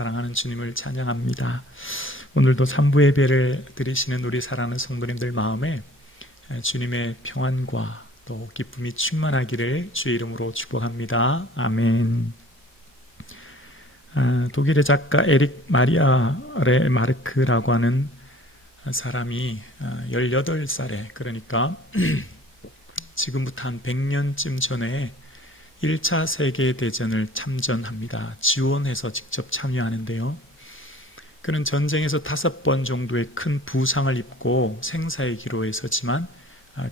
사랑하는 주님을 찬양합니다. 오늘도 3부 예배를 드리시는 우리 사랑하는 성도님들 마음에 주님의 평안과 또 기쁨이 충만하기를 주의 이름으로 축복합니다. 아멘. 독일의 작가 에릭 마리아 레마르크라고 하는 사람이 18살에, 그러니까 지금부터 한 100년쯤 전에 1차 세계대전을 참전합니다. 지원해서 직접 참여하는데요. 그는 전쟁에서 5번 정도의 큰 부상을 입고 생사의 기로에 서지만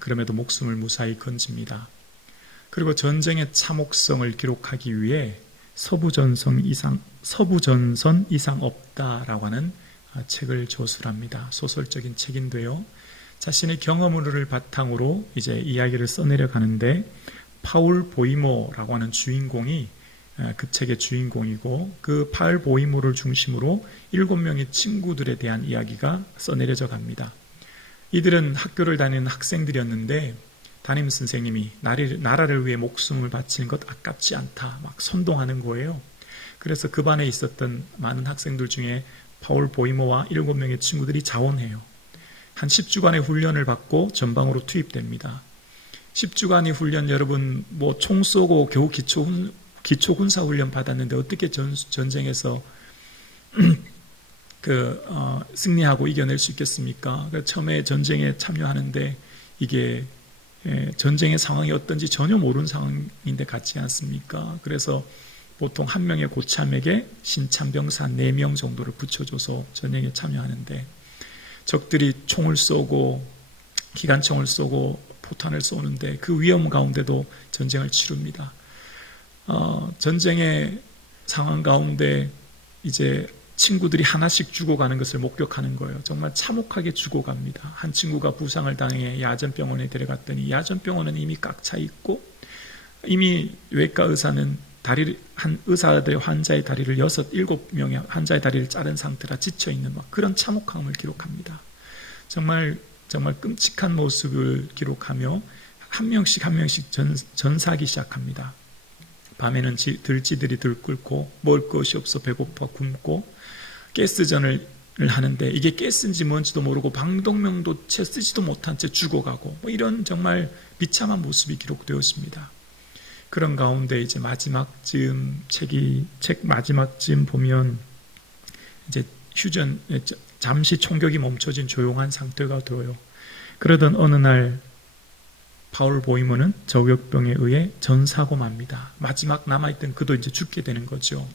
그럼에도 목숨을 무사히 건집니다. 그리고 전쟁의 참혹성을 기록하기 위해 서부전선 이상 없다라고 하는 책을 저술합니다. 소설적인 책인데요. 자신의 경험을 바탕으로 이제 이야기를 써내려 가는데, 파울 보이모라고 하는 주인공이 그 책의 주인공이고, 그 파울 보이모를 중심으로 7명의 친구들에 대한 이야기가 써내려져 갑니다. 이들은 학교를 다니는 학생들이었는데 담임 선생님이 나라를 위해 목숨을 바치는 것 아깝지 않다 막 선동하는 거예요. 그래서 그 반에 있었던 많은 학생들 중에 파울 보이모와 7명의 친구들이 자원해요. 한 10주간의 훈련을 받고 전방으로 투입됩니다. 10주간의 훈련, 여러분 총 쏘고 겨우 기초 군사 훈련 받았는데 어떻게 전쟁에서 승리하고 이겨낼 수 있겠습니까? 처음에 전쟁에 참여하는데 이게 전쟁의 상황이 어떤지 전혀 모르는 상황인데 같지 않습니까? 그래서 보통 한 명의 고참에게 신참병사 4명 정도를 붙여줘서 전쟁에 참여하는데, 적들이 총을 쏘고 기관총을 쏘고 포탄을 쏘는데 그 위험 가운데도 전쟁을 치릅니다. 전쟁의 상황 가운데 이제 친구들이 하나씩 죽어가는 것을 목격하는 거예요. 정말 참혹하게 죽어갑니다. 한 친구가 부상을 당해 야전병원에 데려갔더니 야전병원은 이미 꽉 차 있고, 이미 외과 의사는 의사들의 환자의 다리를 7명의 환자의 다리를 자른 상태라 지쳐있는 그런 참혹함을 기록합니다. 정말 끔찍한 모습을 기록하며 한 명씩 전사하기 시작합니다. 밤에는 들쥐들이 들끓고 먹을 것이 없어 배고파 굶고, 가스전을 하는데 이게 가스인지 뭔지도 모르고 방독면도 채 쓰지도 못한 채 죽어가고, 이런 정말 비참한 모습이 기록되었습니다. 그런 가운데 이제 책 마지막쯤 보면 이제 잠시 총격이 멈춰진 조용한 상태가 들어요. 그러던 어느 날 파울 보이모는 저격병에 의해 전사하고 맙니다. 마지막 남아있던 그도 이제 죽게 되는 거죠.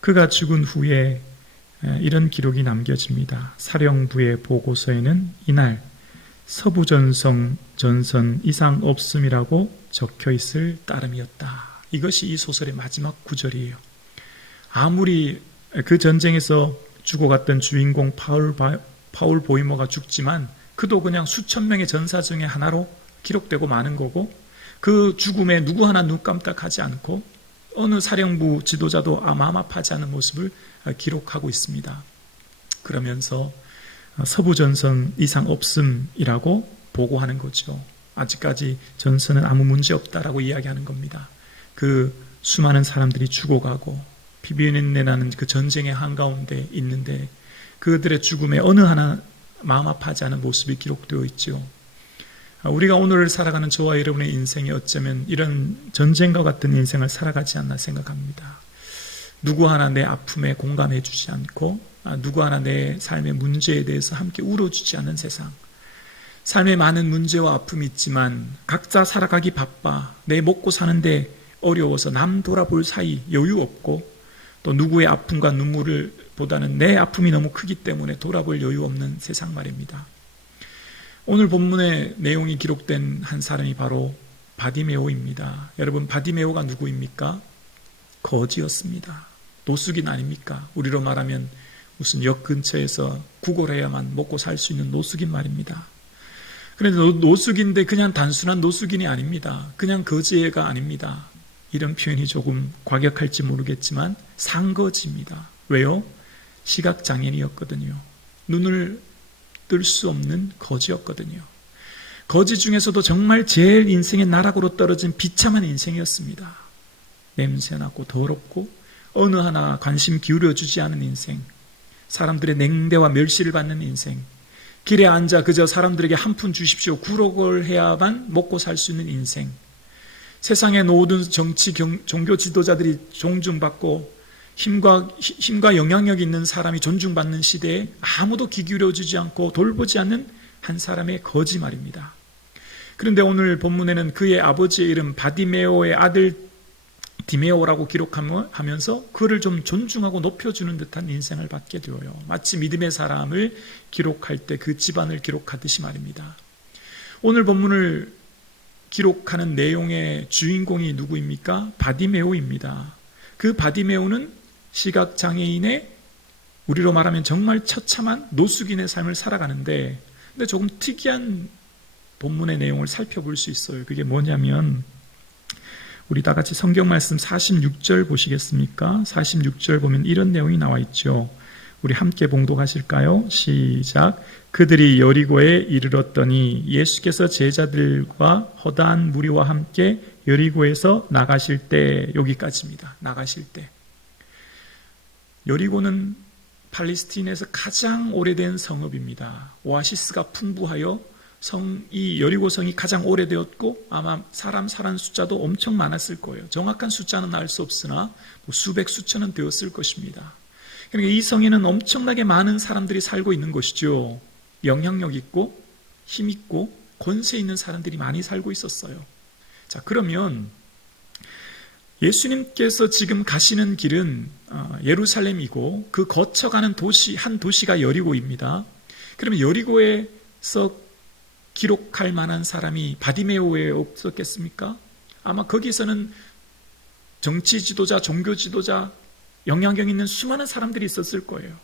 그가 죽은 후에 이런 기록이 남겨집니다. 사령부의 보고서에는 이날 서부전선 이상 없음이라고 적혀 있을 따름이었다. 이것이 이 소설의 마지막 구절이에요. 아무리 그 전쟁에서 죽어갔던 주인공 파울 보이모가 죽지만 그도 그냥 수천 명의 전사 중에 하나로 기록되고 마는 거고, 그 죽음에 누구 하나 눈 깜짝하지 않고 어느 사령부 지도자도 마음아파하지 않은 모습을 기록하고 있습니다. 그러면서 서부전선 이상 없음이라고 보고하는 거죠. 아직까지 전선은 아무 문제 없다라고 이야기하는 겁니다. 그 수많은 사람들이 죽어가고 비비린내 나는 그 전쟁의 한가운데 있는데 그들의 죽음에 어느 하나 마음 아파하지 않은 모습이 기록되어 있죠. 우리가 오늘 살아가는 저와 여러분의 인생이 어쩌면 이런 전쟁과 같은 인생을 살아가지 않나 생각합니다. 누구 하나 내 아픔에 공감해 주지 않고, 누구 하나 내 삶의 문제에 대해서 함께 울어주지 않는 세상. 삶에 많은 문제와 아픔이 있지만 각자 살아가기 바빠 내 먹고 사는데 어려워서 남 돌아볼 사이 여유 없고, 또 누구의 아픔과 눈물을 보다는 내 아픔이 너무 크기 때문에 돌아볼 여유 없는 세상 말입니다. 오늘 본문의 내용이 기록된 한 사람이 바로 바디메오입니다. 여러분, 바디메오가 누구입니까? 거지였습니다. 노숙인 아닙니까? 우리로 말하면 무슨 역 근처에서 구걸해야만 먹고 살 수 있는 노숙인 말입니다. 그런데 노숙인데 그냥 단순한 노숙인이 아닙니다. 그냥 거지애가 아닙니다. 이런 표현이 조금 과격할지 모르겠지만 상거지입니다. 왜요? 시각장애인이었거든요. 눈을 뜰 수 없는 거지였거든요. 거지 중에서도 정말 제일 인생의 나락으로 떨어진 비참한 인생이었습니다. 냄새나고 더럽고 어느 하나 관심 기울여주지 않은 인생, 사람들의 냉대와 멸시를 받는 인생, 길에 앉아 그저 사람들에게 한 푼 주십시오 구록을 해야만 먹고 살 수 있는 인생, 세상의 모든 정치, 종교 지도자들이 존중받고 힘과 영향력 있는 사람이 존중받는 시대에 아무도 귀 기울여주지 않고 돌보지 않는 한 사람의 거지 말입니다. 그런데 오늘 본문에는 그의 아버지의 이름 바디메오의 아들 디메오라고 기록하면서 그를 좀 존중하고 높여주는 듯한 인생을 받게 되어요. 마치 믿음의 사람을 기록할 때 그 집안을 기록하듯이 말입니다. 오늘 본문을 기록하는 내용의 주인공이 누구입니까? 바디메오입니다. 그 바디메오는 시각장애인의, 우리로 말하면 정말 처참한 노숙인의 삶을 살아가는데, 근데 조금 특이한 본문의 내용을 살펴볼 수 있어요. 그게 뭐냐면, 우리 다 같이 성경 말씀 46절 보시겠습니까? 46절 보면 이런 내용이 나와 있죠. 우리 함께 봉독하실까요? 시작. 그들이 여리고에 이르렀더니 예수께서 제자들과 허다한 무리와 함께 여리고에서 나가실 때, 여기까지입니다. 나가실 때. 여리고는 팔레스틴에서 가장 오래된 성읍입니다. 오아시스가 풍부하여 이 여리고 성이 가장 오래되었고 아마 사람 사는 숫자도 엄청 많았을 거예요. 정확한 숫자는 알 수 없으나 수백 수천은 되었을 것입니다. 그러니까 이 성에는 엄청나게 많은 사람들이 살고 있는 것이죠. 영향력 있고 힘 있고 권세 있는 사람들이 많이 살고 있었어요. 자, 그러면 예수님께서 지금 가시는 길은 예루살렘이고 그 거쳐가는 도시, 한 도시가 여리고입니다. 그러면 여리고에서 기록할 만한 사람이 바디메오에 없었겠습니까? 아마 거기서는 정치 지도자, 종교 지도자, 영향력 있는 수많은 사람들이 있었을 거예요.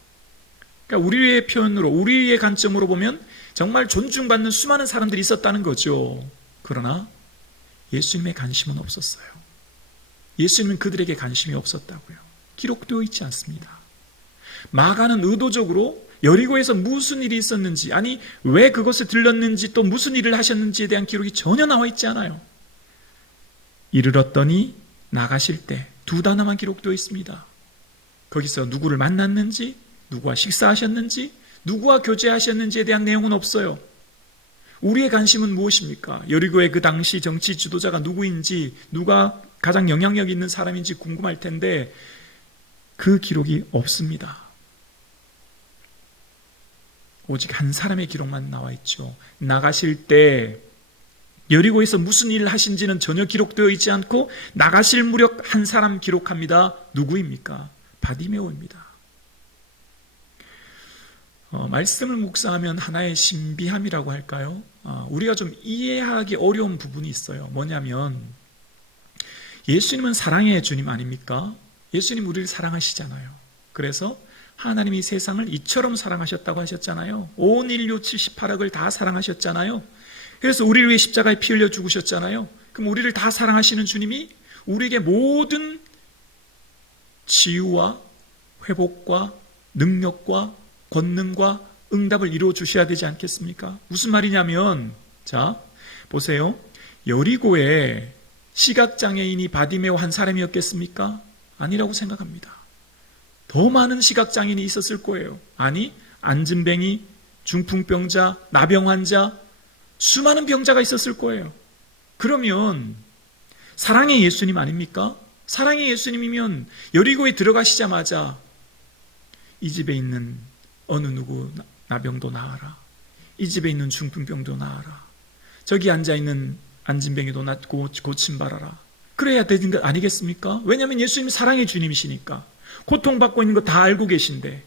그러니까 우리의 표현으로, 우리의 관점으로 보면 정말 존중받는 수많은 사람들이 있었다는 거죠. 그러나 예수님의 관심은 없었어요. 예수님은 그들에게 관심이 없었다고요. 기록되어 있지 않습니다. 마가는 의도적으로 여리고에서 무슨 일이 있었는지, 아니 왜 그것을 들렀는지, 또 무슨 일을 하셨는지에 대한 기록이 전혀 나와 있지 않아요. 이르렀더니 나가실 때 두 단어만 기록되어 있습니다. 거기서 누구를 만났는지, 누구와 식사하셨는지, 누구와 교제하셨는지에 대한 내용은 없어요. 우리의 관심은 무엇입니까? 여리고의 그 당시 정치 지도자가 누구인지, 누가 가장 영향력 있는 사람인지 궁금할 텐데 그 기록이 없습니다. 오직 한 사람의 기록만 나와 있죠. 나가실 때 여리고에서 무슨 일을 하신지는 전혀 기록되어 있지 않고 나가실 무렵 한 사람 기록합니다. 누구입니까? 바디메오입니다. 말씀을 묵상하면 하나의 신비함이라고 할까요? 우리가 좀 이해하기 어려운 부분이 있어요. 뭐냐면 예수님은 사랑의 주님 아닙니까? 예수님 우리를 사랑하시잖아요. 그래서 하나님이 세상을 이처럼 사랑하셨다고 하셨잖아요. 온 인류 78억을 다 사랑하셨잖아요. 그래서 우리를 위해 십자가에 피 흘려 죽으셨잖아요. 그럼 우리를 다 사랑하시는 주님이 우리에게 모든 치유와 회복과 능력과 권능과 응답을 이루어 주셔야 되지 않겠습니까? 무슨 말이냐면, 자, 보세요. 여리고에 시각장애인이 바디메오 한 사람이었겠습니까? 아니라고 생각합니다. 더 많은 시각장애인이 있었을 거예요. 아니, 안진뱅이, 중풍병자, 나병 환자, 수많은 병자가 있었을 거예요. 그러면 사랑의 예수님 아닙니까? 사랑의 예수님이면 여리고에 들어가시자마자 이 집에 있는 어느 누구 나병도 나아라, 이 집에 있는 중풍병도 나아라, 저기 앉아있는 안진뱅이도 낫고 고침받아라, 그래야 되는 것 아니겠습니까? 왜냐하면 예수님이 사랑의 주님이시니까. 고통받고 있는 거 다 알고 계신데.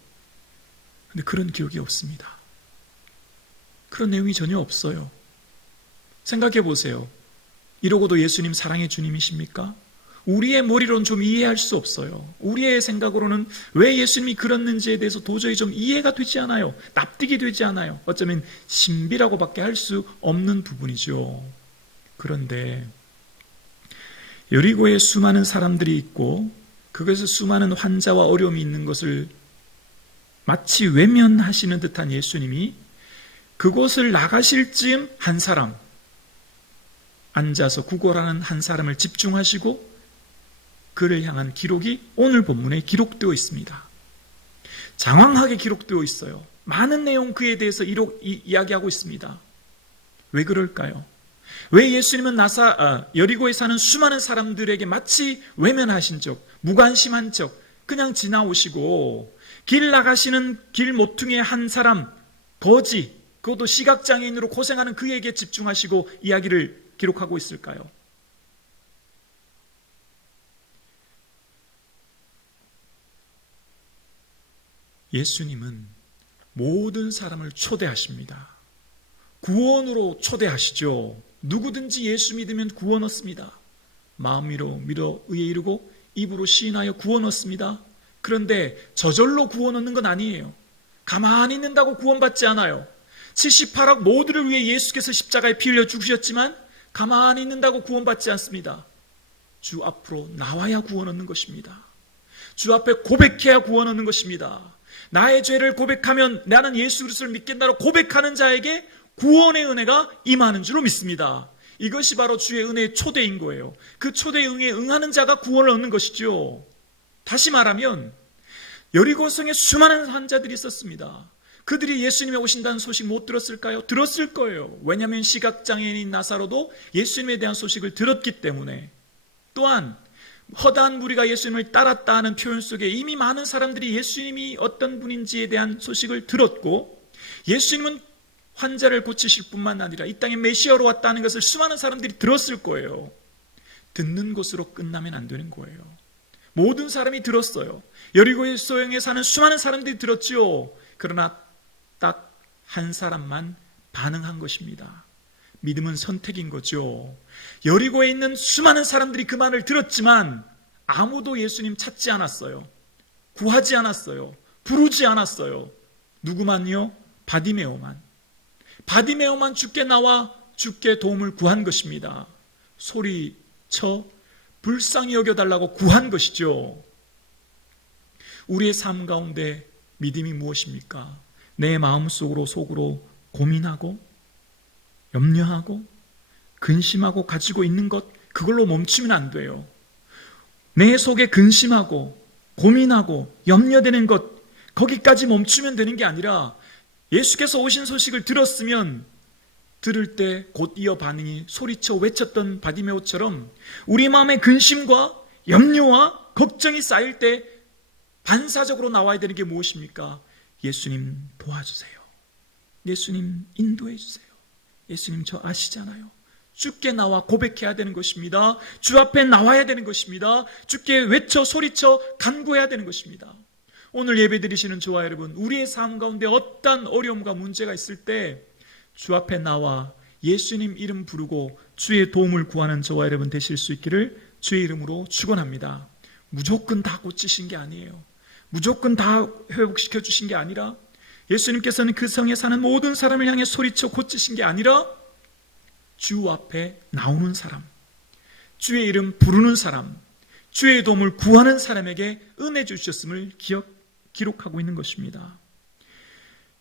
근데 그런 기록이 없습니다. 그런 내용이 전혀 없어요. 생각해 보세요. 이러고도 예수님 사랑의 주님이십니까? 우리의 머리로는 좀 이해할 수 없어요. 우리의 생각으로는 왜 예수님이 그랬는지에 대해서 도저히 좀 이해가 되지 않아요. 납득이 되지 않아요. 어쩌면 신비라고밖에 할 수 없는 부분이죠. 그런데 여리고에 수많은 사람들이 있고 그것에 수많은 환자와 어려움이 있는 것을 마치 외면하시는 듯한 예수님이 그곳을 나가실 즈음 한 사람, 앉아서 구걸하는 한 사람을 집중하시고 그를 향한 기록이 오늘 본문에 기록되어 있습니다. 장황하게 기록되어 있어요. 많은 내용 그에 대해서 이야기하고 있습니다. 왜 그럴까요? 왜 예수님은 여리고에 사는 수많은 사람들에게 마치 외면하신 척, 무관심한 척 그냥 지나오시고, 길 나가시는 길 모퉁이의 한 사람, 거지, 그것도 시각장애인으로 고생하는 그에게 집중하시고 이야기를 기록하고 있을까요? 예수님은 모든 사람을 초대하십니다. 구원으로 초대하시죠. 누구든지 예수 믿으면 구원 얻습니다. 마음으로 믿어 의에 이르고 입으로 시인하여 구원 얻습니다. 그런데 저절로 구원 얻는 건 아니에요. 가만히 있는다고 구원받지 않아요. 78억 모두를 위해 예수께서 십자가에 피 흘려 죽으셨지만 가만히 있는다고 구원받지 않습니다. 주 앞으로 나와야 구원 얻는 것입니다. 주 앞에 고백해야 구원 얻는 것입니다. 나의 죄를 고백하면 나는 예수 그리스도를 믿겠다고 고백하는 자에게 구원의 은혜가 임하는 줄로 믿습니다. 이것이 바로 주의 은혜의 초대인 거예요. 그 초대의 은혜에 응하는 자가 구원을 얻는 것이죠. 다시 말하면 여리고성에 수많은 환자들이 있었습니다. 그들이 예수님이 오신다는 소식 못 들었을까요? 들었을 거예요. 왜냐하면 시각장애인인 나사로도 예수님에 대한 소식을 들었기 때문에. 또한 허다한 무리가 예수님을 따랐다 하는 표현 속에 이미 많은 사람들이 예수님이 어떤 분인지에 대한 소식을 들었고, 예수님은 환자를 고치실 뿐만 아니라 이 땅에 메시아로 왔다는 것을 수많은 사람들이 들었을 거예요. 듣는 것으로 끝나면 안 되는 거예요. 모든 사람이 들었어요. 여리고의 소형에 사는 수많은 사람들이 들었지요. 그러나 딱 한 사람만 반응한 것입니다. 믿음은 선택인 거죠. 여리고에 있는 수많은 사람들이 그 말을 들었지만 아무도 예수님 찾지 않았어요. 구하지 않았어요. 부르지 않았어요. 누구만요? 바디메오만. 바디메오만 주께 나와 주께 도움을 구한 것입니다. 소리쳐 불쌍히 여겨달라고 구한 것이죠. 우리의 삶 가운데 믿음이 무엇입니까? 내 마음속으로 속으로 고민하고 염려하고 근심하고 가지고 있는 것, 그걸로 멈추면 안 돼요. 내 속에 근심하고 고민하고 염려되는 것, 거기까지 멈추면 되는 게 아니라 예수께서 오신 소식을 들었으면 들을 때 곧 이어 반응이 소리쳐 외쳤던 바디메오처럼 우리 마음의 근심과 염려와 걱정이 쌓일 때 반사적으로 나와야 되는 게 무엇입니까? 예수님 도와주세요. 예수님 인도해 주세요. 예수님 저 아시잖아요. 주께 나와 고백해야 되는 것입니다. 주 앞에 나와야 되는 것입니다. 주께 외쳐 소리쳐 간구해야 되는 것입니다. 오늘 예배 드리시는 저와 여러분, 우리의 삶 가운데 어떤 어려움과 문제가 있을 때 주 앞에 나와 예수님 이름 부르고 주의 도움을 구하는 저와 여러분 되실 수 있기를 주의 이름으로 축원합니다. 무조건 다 고치신 게 아니에요. 무조건 다 회복시켜 주신 게 아니라 예수님께서는 그 성에 사는 모든 사람을 향해 소리쳐 고치신 게 아니라 주 앞에 나오는 사람, 주의 이름 부르는 사람, 주의 도움을 구하는 사람에게 은혜 주셨음을 기록하고 있는 것입니다.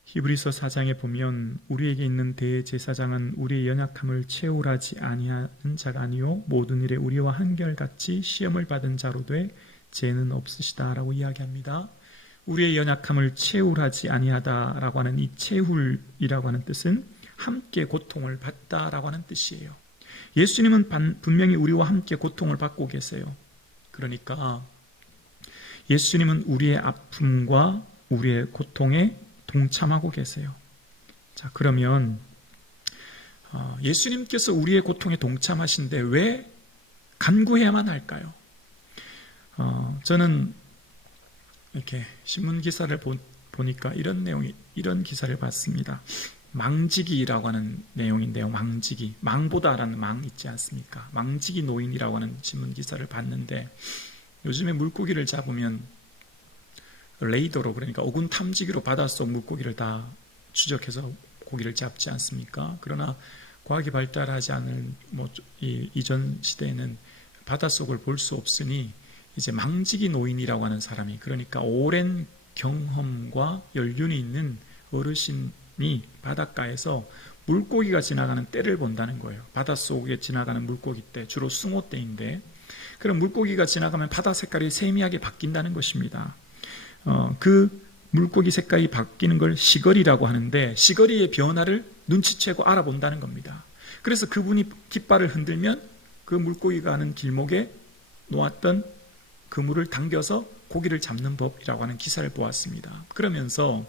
히브리서 4장에 보면 우리에게 있는 대제사장은 우리의 연약함을 채울하지 아니하는 자가 아니요 모든 일에 우리와 한결같이 시험을 받은 자로 돼 죄는 없으시다라고 이야기합니다. 우리의 연약함을 채울하지 아니하다라고 하는 이 채울이라고 하는 뜻은 함께 고통을 받다라고 하는 뜻이에요. 예수님은 분명히 우리와 함께 고통을 받고 계세요. 그러니까 예수님은 우리의 아픔과 우리의 고통에 동참하고 계세요. 자, 그러면 예수님께서 우리의 고통에 동참하신데 왜 간구해야만 할까요? 저는 이렇게 신문 기사를 보니까 이런 기사를 봤습니다. 망지기라고 하는 내용인데요. 망지기, 망보다라는 망 있지 않습니까? 망지기 노인이라고 하는 신문 기사를 봤는데, 요즘에 물고기를 잡으면 레이더로, 그러니까 오군 탐지기로 바닷속 물고기를 다 추적해서 고기를 잡지 않습니까? 그러나 과학이 발달하지 않은 이전 시대에는 바닷속을 볼 수 없으니 이제 망지기 노인이라고 하는 사람이, 그러니까 오랜 경험과 연륜이 있는 어르신이 바닷가에서 물고기가 지나가는 때를 본다는 거예요. 바닷속에 지나가는 물고기 때, 주로 숭어 때인데 그럼 물고기가 지나가면 바다 색깔이 세미하게 바뀐다는 것입니다. 그 물고기 색깔이 바뀌는 걸 시거리라고 하는데, 시거리의 변화를 눈치채고 알아본다는 겁니다. 그래서 그분이 깃발을 흔들면 그 물고기가 가는 길목에 놓았던 그물을 당겨서 고기를 잡는 법이라고 하는 기사를 보았습니다. 그러면서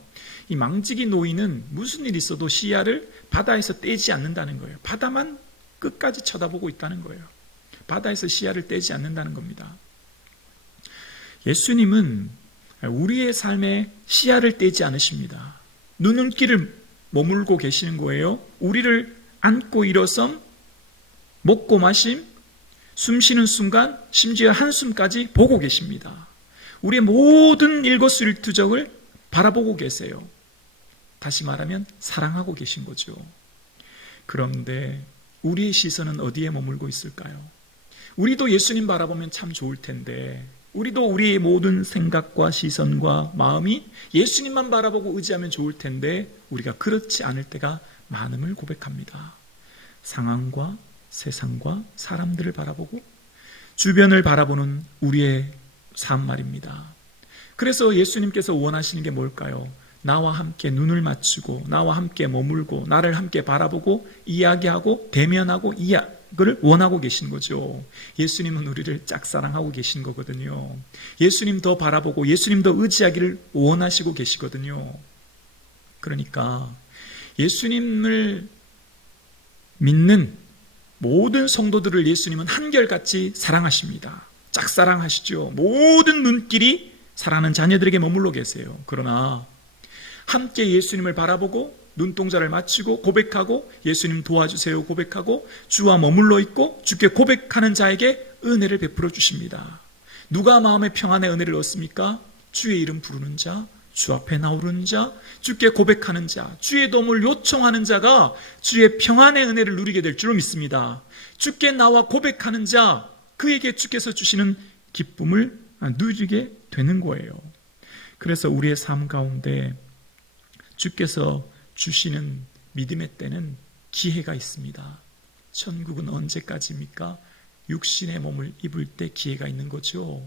이 망지기 노인은 무슨 일이 있어도 시야를 바다에서 떼지 않는다는 거예요. 바다만 끝까지 쳐다보고 있다는 거예요. 바다에서 시야를 떼지 않는다는 겁니다. 예수님은 우리의 삶에 시야를 떼지 않으십니다. 눈길을 머물고 계시는 거예요. 우리를 안고 일어섬, 먹고 마심, 숨 쉬는 순간, 심지어 한숨까지 보고 계십니다. 우리의 모든 일거수일투족을 바라보고 계세요. 다시 말하면 사랑하고 계신 거죠. 그런데 우리의 시선은 어디에 머물고 있을까요? 우리도 예수님 바라보면 참 좋을 텐데, 우리도 우리의 모든 생각과 시선과 마음이 예수님만 바라보고 의지하면 좋을 텐데, 우리가 그렇지 않을 때가 많음을 고백합니다. 상황과 세상과 사람들을 바라보고 주변을 바라보는 우리의 삶 말입니다. 그래서 예수님께서 원하시는 게 뭘까요? 나와 함께 눈을 맞추고 나와 함께 머물고 나를 함께 바라보고 이야기하고 대면하고 이야기를 원하고 계신 거죠. 예수님은 우리를 짝사랑하고 계신 거거든요. 예수님 더 바라보고 예수님 더 의지하기를 원하시고 계시거든요. 그러니까 예수님을 믿는 모든 성도들을 예수님은 한결같이 사랑하십니다. 짝사랑하시죠. 모든 눈길이 사랑하는 자녀들에게 머물러 계세요. 그러나 함께 예수님을 바라보고 눈동자를 맞추고 고백하고 예수님 도와주세요 고백하고 주와 머물러 있고 주께 고백하는 자에게 은혜를 베풀어 주십니다. 누가 마음의 평안의 은혜를 얻습니까? 주의 이름 부르는 자, 주 앞에 나오는 자, 주께 고백하는 자, 주의 도움을 요청하는 자가 주의 평안의 은혜를 누리게 될 줄로 믿습니다. 주께 나와 고백하는 자, 그에게 주께서 주시는 기쁨을 누리게 되는 거예요. 그래서 우리의 삶 가운데 주께서 주시는 믿음의 때는 기회가 있습니다. 천국은 언제까지입니까? 육신의 몸을 입을 때 기회가 있는 거죠.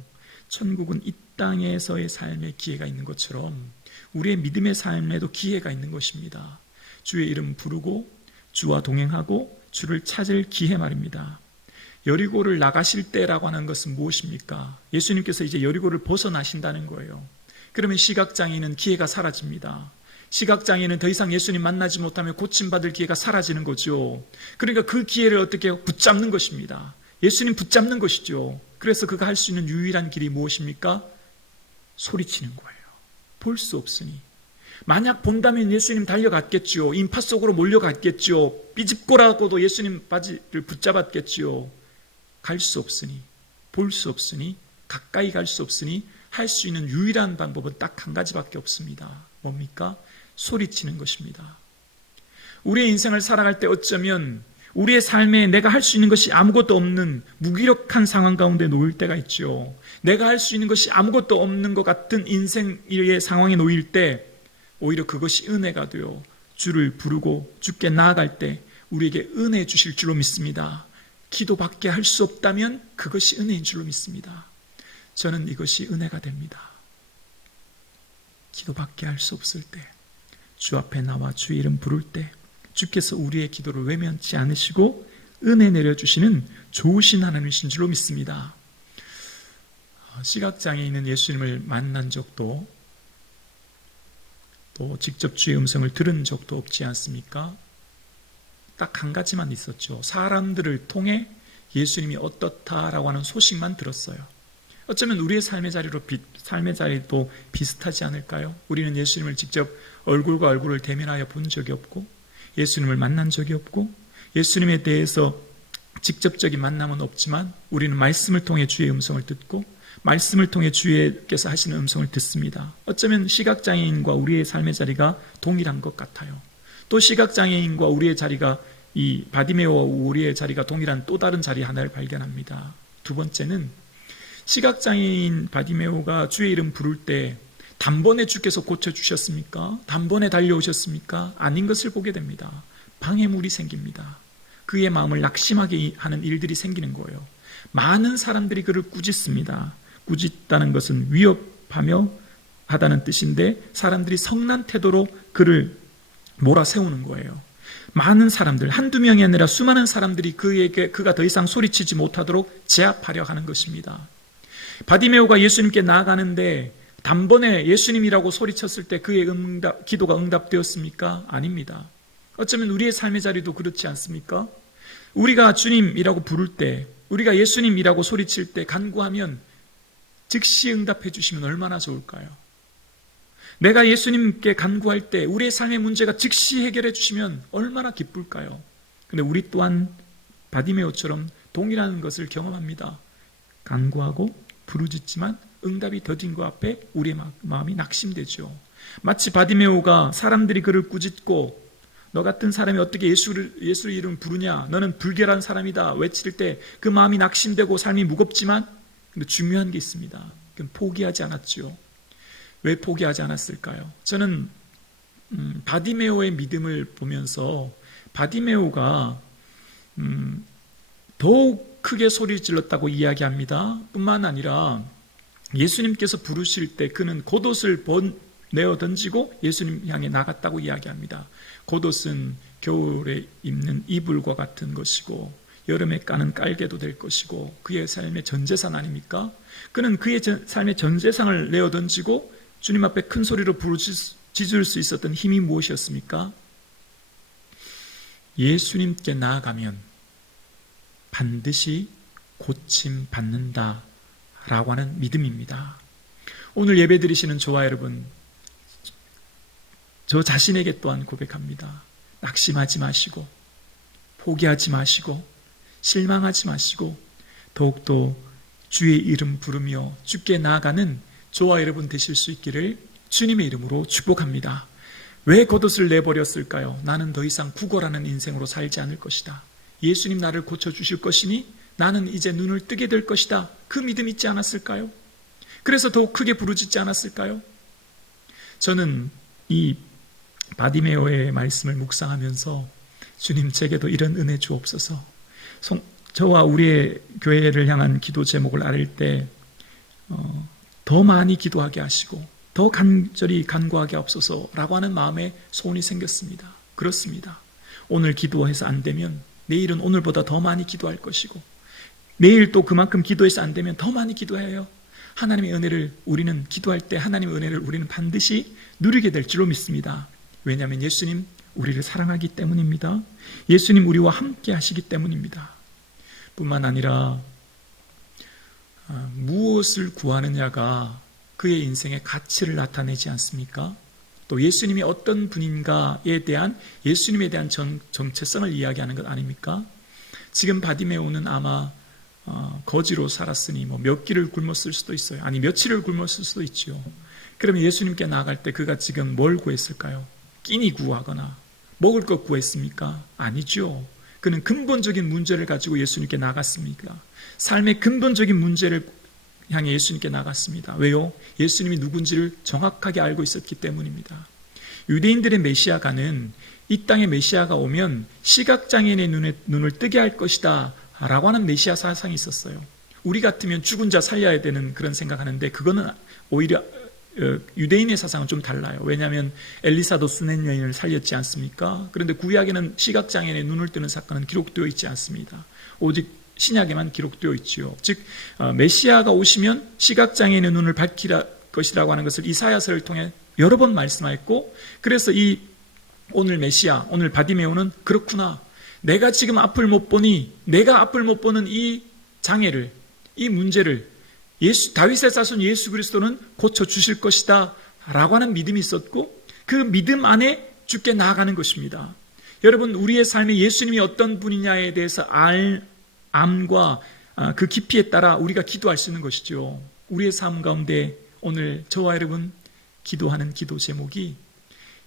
천국은 이 땅에서의 삶에 기회가 있는 것처럼 우리의 믿음의 삶에도 기회가 있는 것입니다. 주의 이름 부르고 주와 동행하고 주를 찾을 기회 말입니다. 여리고를 나가실 때라고 하는 것은 무엇입니까? 예수님께서 이제 여리고를 벗어나신다는 거예요. 그러면 시각장애인은 기회가 사라집니다. 시각장애인은 더 이상 예수님 만나지 못하면 고침받을 기회가 사라지는 거죠. 그러니까 그 기회를 어떻게 붙잡는 것입니다. 예수님 붙잡는 것이죠. 그래서 그가 할 수 있는 유일한 길이 무엇입니까? 소리치는 거예요. 볼 수 없으니. 만약 본다면 예수님 달려갔겠죠. 인파 속으로 몰려갔겠죠. 삐집고라고도 예수님 바지를 붙잡았겠죠. 갈 수 없으니, 볼 수 없으니, 가까이 갈 수 없으니 할 수 있는 유일한 방법은 딱 한 가지밖에 없습니다. 뭡니까? 소리치는 것입니다. 우리의 인생을 살아갈 때 어쩌면 우리의 삶에 내가 할 수 있는 것이 아무것도 없는 무기력한 상황 가운데 놓일 때가 있죠. 내가 할 수 있는 것이 아무것도 없는 것 같은 인생의 상황에 놓일 때 오히려 그것이 은혜가 되어 주를 부르고 주께 나아갈 때 우리에게 은혜 주실 줄로 믿습니다. 기도밖에 할 수 없다면 그것이 은혜인 줄로 믿습니다. 저는 이것이 은혜가 됩니다. 기도밖에 할 수 없을 때, 주 앞에 나와 주의 이름 부를 때 주께서 우리의 기도를 외면치 않으시고 은혜 내려주시는 좋으신 하나님이신 줄로 믿습니다. 시각장애인은 예수님을 만난 적도 또 직접 주의 음성을 들은 적도 없지 않습니까? 딱 한 가지만 있었죠. 사람들을 통해 예수님이 어떻다라고 하는 소식만 들었어요. 어쩌면 우리의 삶의 자리도 비슷하지 않을까요? 우리는 예수님을 직접 얼굴과 얼굴을 대면하여 본 적이 없고 예수님을 만난 적이 없고 예수님에 대해서 직접적인 만남은 없지만 우리는 말씀을 통해 주의 음성을 듣고 말씀을 통해 주께서 하시는 음성을 듣습니다. 어쩌면 시각장애인과 우리의 삶의 자리가 동일한 것 같아요. 또 시각장애인과 우리의 자리가 이 바디메오와 우리의 자리가 동일한 또 다른 자리 하나를 발견합니다. 두 번째는 시각장애인 바디메오가 주의 이름 부를 때 단번에 주께서 고쳐주셨습니까? 단번에 달려오셨습니까? 아닌 것을 보게 됩니다. 방해물이 생깁니다. 그의 마음을 낙심하게 하는 일들이 생기는 거예요. 많은 사람들이 그를 꾸짖습니다. 꾸짖다는 것은 위협하며 하다는 뜻인데 사람들이 성난 태도로 그를 몰아세우는 거예요. 많은 사람들, 한두 명이 아니라 수많은 사람들이 그가 더 이상 소리치지 못하도록 제압하려 하는 것입니다. 바디메오가 예수님께 나아가는데 단번에 예수님이라고 소리쳤을 때 그의 기도가 응답되었습니까? 아닙니다. 어쩌면 우리의 삶의 자리도 그렇지 않습니까? 우리가 주님이라고 부를 때, 우리가 예수님이라고 소리칠 때 간구하면 즉시 응답해 주시면 얼마나 좋을까요? 내가 예수님께 간구할 때 우리의 삶의 문제가 즉시 해결해 주시면 얼마나 기쁠까요? 근데 우리 또한 바디메오처럼 동일한 것을 경험합니다. 간구하고 부르짖지만 응답이 더딘 것 앞에 우리의 마음이 낙심되죠. 마치 바디메오가 사람들이 그를 꾸짖고 너 같은 사람이 어떻게 예수의 이름을 부르냐, 너는 불결한 사람이다 외칠 때 그 마음이 낙심되고 삶이 무겁지만 근데 중요한 게 있습니다. 그건 포기하지 않았죠. 왜 포기하지 않았을까요? 저는 바디메오의 믿음을 보면서 바디메오가 더욱 크게 소리 질렀다고 이야기합니다. 뿐만 아니라 예수님께서 부르실 때 그는 겉옷을 내어 던지고 예수님 향해 나갔다고 이야기합니다. 겉옷은 겨울에 입는 이불과 같은 것이고 여름에 까는 깔개도 될 것이고 그의 삶의 전재산 아닙니까? 그는 그의 삶의 전재산을 내어 던지고 주님 앞에 큰 소리로 부르짖을 수 있었던 힘이 무엇이었습니까? 예수님께 나아가면 반드시 고침 받는다 라고 하는 믿음입니다. 오늘 예배 드리시는 저와 여러분, 저 자신에게 또한 고백합니다. 낙심하지 마시고 포기하지 마시고 실망하지 마시고 더욱더 주의 이름 부르며 주께 나아가는 저와 여러분 되실 수 있기를 주님의 이름으로 축복합니다. 왜 겉옷을 내버렸을까요? 나는 더 이상 구걸하는 인생으로 살지 않을 것이다. 예수님 나를 고쳐주실 것이니 나는 이제 눈을 뜨게 될 것이다. 그 믿음 있지 않았을까요? 그래서 더욱 크게 부르짖지 않았을까요? 저는 이 바디메오의 말씀을 묵상하면서 주님 제게도 이런 은혜 주옵소서. 저와 우리의 교회를 향한 기도 제목을 아릴 때 더 많이 기도하게 하시고 더 간절히 간구하게 하옵소서라고 하는 마음에 소원이 생겼습니다. 그렇습니다. 오늘 기도해서 안 되면 내일은 오늘보다 더 많이 기도할 것이고 내일 또 그만큼 기도해서 안 되면 더 많이 기도해요. 하나님의 은혜를 우리는 기도할 때 하나님의 은혜를 우리는 반드시 누리게 될 줄로 믿습니다. 왜냐하면 예수님 우리를 사랑하기 때문입니다. 예수님 우리와 함께 하시기 때문입니다. 뿐만 아니라 무엇을 구하느냐가 그의 인생의 가치를 나타내지 않습니까? 또 예수님이 어떤 분인가에 대한 예수님에 대한 정체성을 이야기하는 것 아닙니까? 지금 바디메오는 아마 거지로 살았으니 몇 끼를 굶었을 수도 있어요. 아니 며칠을 굶었을 수도 있지요. 그러면 예수님께 나아갈 때 그가 지금 뭘 구했을까요? 끼니 구하거나 먹을 것 구했습니까? 아니죠. 그는 근본적인 문제를 가지고 예수님께 나갔습니까? 삶의 근본적인 문제를 향해 예수님께 나갔습니다. 왜요? 예수님이 누군지를 정확하게 알고 있었기 때문입니다. 유대인들의 메시아가는 이 땅에 메시아가 오면 시각장애인의 눈을 뜨게 할 것이다 라고 하는 메시아 사상이 있었어요. 우리 같으면 죽은 자 살려야 되는 그런 생각하는데 그거는 오히려 유대인의 사상은 좀 달라요. 왜냐하면 엘리사도 수낸 여인을 살렸지 않습니까? 그런데 구약에는 시각장애인의 눈을 뜨는 사건은 기록되어 있지 않습니다. 오직 신약에만 기록되어 있지요. 즉 메시아가 오시면 시각장애인의 눈을 밝힐 것이라고 하는 것을 이사야서를 통해 여러 번 말씀하였고, 그래서 이 오늘 메시아, 오늘 바디메오는 그렇구나, 내가 지금 앞을 못 보니, 내가 앞을 못 보는 이 장애를, 이 문제를 다윗의 자손 예수 그리스도는 고쳐주실 것이다 라고 하는 믿음이 있었고, 그 믿음 안에 주께 나아가는 것입니다. 여러분, 우리의 삶에 예수님이 어떤 분이냐에 대해서 암과 그 깊이에 따라 우리가 기도할 수 있는 것이죠. 우리의 삶 가운데 오늘 저와 여러분 기도하는 기도 제목이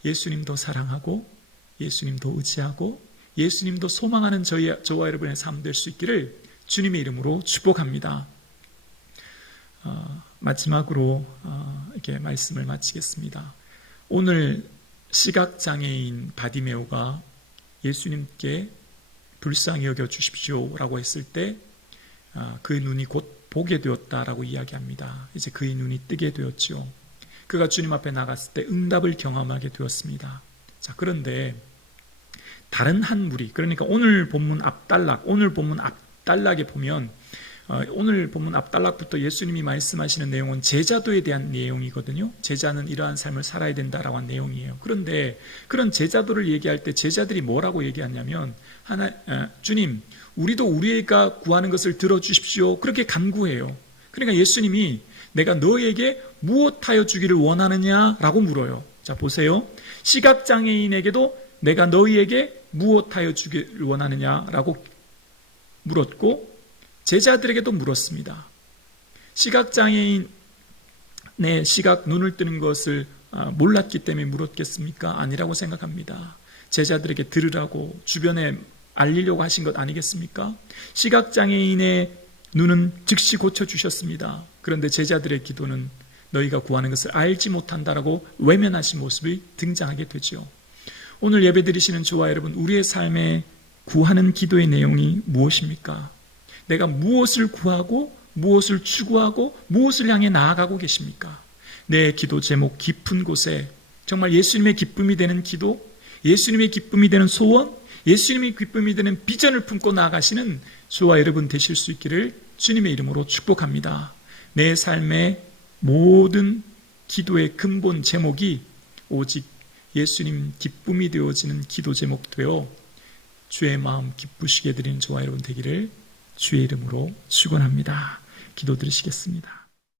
예수님도 사랑하고 예수님도 의지하고 예수님도 소망하는 저와 여러분의 삶 될 수 있기를 주님의 이름으로 축복합니다. 마지막으로 이렇게 말씀을 마치겠습니다. 오늘 시각장애인 바디메오가 예수님께 불쌍히 여겨 주십시오 라고 했을 때 그의 눈이 곧 보게 되었다라고 이야기합니다. 이제 그의 눈이 뜨게 되었죠. 그가 주님 앞에 나갔을 때 응답을 경험하게 되었습니다. 자, 그런데 다른 한 무리, 그러니까 오늘 본문 앞단락에 보면 오늘 본문 앞단락부터 예수님이 말씀하시는 내용은 제자도에 대한 내용이거든요. 제자는 이러한 삶을 살아야 된다라고 한 내용이에요. 그런데 그런 제자도를 얘기할 때 제자들이 뭐라고 얘기하냐면 주님, 우리도 우리가 구하는 것을 들어주십시오. 그렇게 간구해요. 그러니까 예수님이 내가 너에게 무엇하여 주기를 원하느냐라고 물어요. 자, 보세요. 시각장애인에게도 내가 너희에게 무엇하여 주기를 원하느냐라고 물었고 제자들에게도 물었습니다. 시각장애인의 눈을 뜨는 것을 몰랐기 때문에 물었겠습니까? 아니라고 생각합니다. 제자들에게 들으라고 주변에 알리려고 하신 것 아니겠습니까? 시각장애인의 눈은 즉시 고쳐주셨습니다. 그런데 제자들의 기도는 너희가 구하는 것을 알지 못한다라고 외면하신 모습이 등장하게 되죠. 오늘 예배드리시는 저와 여러분, 우리의 삶에 구하는 기도의 내용이 무엇입니까? 내가 무엇을 구하고 무엇을 추구하고 무엇을 향해 나아가고 계십니까? 내 기도 제목 깊은 곳에 정말 예수님의 기쁨이 되는 기도, 예수님의 기쁨이 되는 소원, 예수님의 기쁨이 되는 비전을 품고 나아가시는 저와 여러분 되실 수 있기를 주님의 이름으로 축복합니다. 내 삶의 모든 기도의 근본 제목이 오직 예수님 기쁨이 되어지는 기도 제목 되어 주의 마음 기쁘시게 드리는 저와 여러분 되기를 주의 이름으로 축원합니다. 기도 드리시겠습니다.